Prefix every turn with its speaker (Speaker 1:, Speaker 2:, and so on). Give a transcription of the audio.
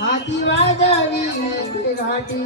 Speaker 1: हाती वाजावी घाटी.